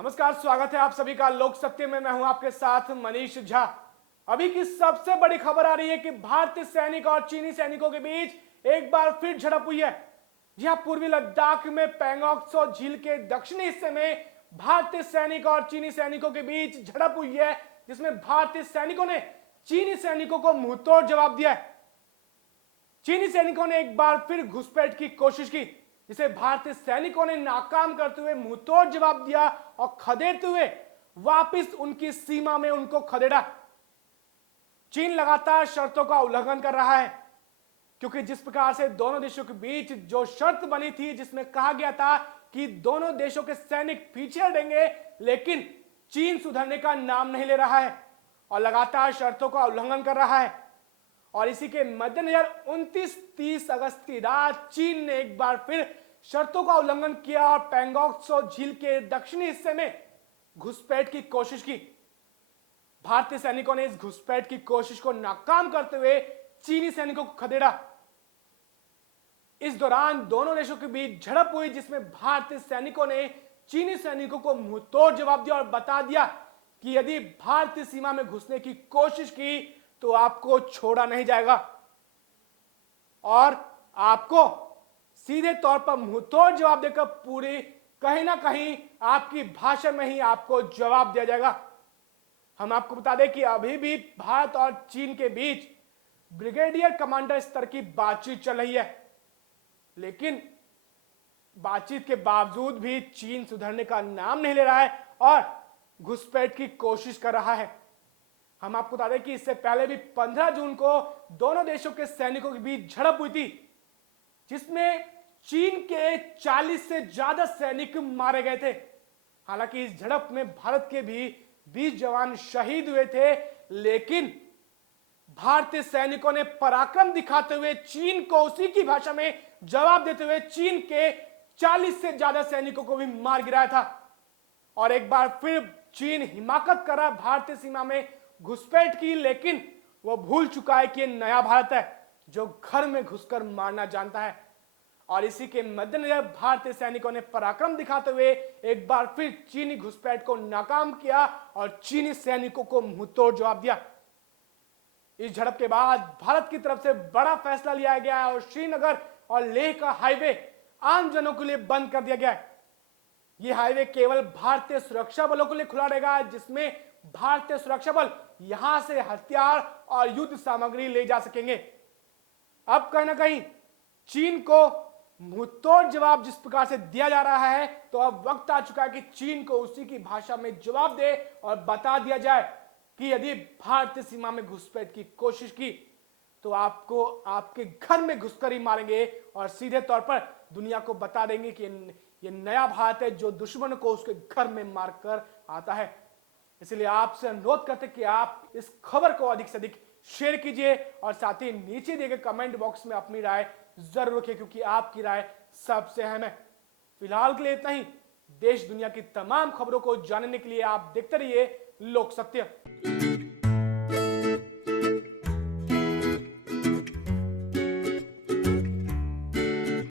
नमस्कार, स्वागत है आप सभी का लोक सत्य में। मैं हूं आपके साथ मनीष झा। अभी की सबसे बड़ी खबर आ रही है कि भारतीय सैनिक और चीनी सैनिकों के बीच एक बार फिर झड़प हुई है। जी हां, पूर्वी लद्दाख में पैंगोंग त्सो झील के दक्षिणी हिस्से में भारतीय सैनिक और चीनी सैनिकों के बीच झड़प हुई है, जिसमें भारतीय सैनिकों ने चीनी सैनिकों को मुंहतोड़ जवाब दिया है। चीनी सैनिकों ने एक बार फिर घुसपैठ की कोशिश की, जिसे भारतीय सैनिकों ने नाकाम करते हुए मुंहतोड़ जवाब दिया और खदेड़ते हुए वापस उनकी सीमा में उनको खदेड़ा। चीन लगातार शर्तों का उल्लंघन कर रहा है, क्योंकि जिस प्रकार से दोनों देशों के बीच जो शर्त बनी थी, जिसमें कहा गया था कि दोनों देशों के सैनिक पीछे हटेंगे, लेकिन चीन सुधरने का नाम नहीं ले रहा है और लगातार शर्तों का उल्लंघन कर रहा है। और इसी के मद्देनजर 29-30 अगस्त की रात चीन ने एक बार फिर शर्तों का उल्लंघन किया और पैंगोंग त्सो झील के दक्षिणी हिस्से में घुसपैठ की कोशिश की। भारतीय सैनिकों ने इस घुसपैठ की कोशिश को नाकाम करते हुए चीनी सैनिकों को खदेड़ा। इस दौरान दोनों देशों के बीच झड़प हुई, जिसमें भारतीय सैनिकों ने चीनी सैनिकों को मुंहतोड़ जवाब दिया और बता दिया कि यदि भारतीय सीमा में घुसने की कोशिश की तो आपको छोड़ा नहीं जाएगा और आपको सीधे तौर पर मुंहतोड़ जवाब देकर पूरी कहीं ना कहीं आपकी भाषा में ही आपको जवाब दिया जाएगा। हम आपको बता दें कि अभी भी भारत और चीन के बीच ब्रिगेडियर कमांडर स्तर की बातचीत चल रही है, लेकिन बातचीत के बावजूद भी चीन सुधरने का नाम नहीं ले रहा है और घुसपैठ की कोशिश कर रहा है। हम आपको बता दें कि इससे पहले भी 15 जून को दोनों देशों के सैनिकों के बीच झड़प हुई थी, जिसमें चीन के 40 से ज्यादा सैनिक मारे गए थे। हालांकि इस झड़प में भारत के भी 20 जवान शहीद हुए थे, लेकिन भारतीय सैनिकों ने पराक्रम दिखाते हुए चीन को उसी की भाषा में जवाब देते हुए चीन के 40 से ज्यादा सैनिकों को भी मार गिराया था। और एक बार फिर चीन हिमाकत कर रहा भारतीय सीमा में घुसपैठ की, लेकिन वो भूल चुका है कि ये नया भारत है जो घर में घुसकर मारना जानता है। और इसी के मद्देनजर भारतीय सैनिकों ने पराक्रम दिखाते हुए एक बार फिर चीनी घुसपैठ को नाकाम किया और चीनी सैनिकों को मुंहतोड़ जवाब दिया। इस झड़प के बाद भारत की तरफ से बड़ा फैसला लिया गया है और श्रीनगर और लेह का हाईवे आम जनों के लिए बंद कर दिया गया है। यह हाईवे केवल भारतीय सुरक्षा बलों के लिए खुला रहेगा, जिसमें भारतीय सुरक्षा बल यहां से हथियार और युद्ध सामग्री ले जा सकेंगे। अब कहीं ना कहीं चीन को मुंहतोड़ जवाब जिस प्रकार से दिया जा रहा है, तो अब वक्त आ चुका है कि चीन को उसी की भाषा में जवाब दे और बता दिया जाए कि यदि भारतीय सीमा में घुसपैठ की कोशिश की तो आपको आपके घर में घुसकर ही मारेंगे और सीधे तौर पर दुनिया को बता देंगे कि ये नया भारत है जो दुश्मन को उसके घर में मारकर आता है। इसलिए आपसे अनुरोध करते कि आप इस खबर को अधिक से अधिक शेयर कीजिए और साथ ही नीचे दिए गए कमेंट बॉक्स में अपनी राय जरूर रखिए, क्योंकि आपकी राय सबसे अहम है। फिलहाल के लिए इतना ही। देश दुनिया की तमाम खबरों को जानने के लिए आप देखते रहिए लोक सत्य।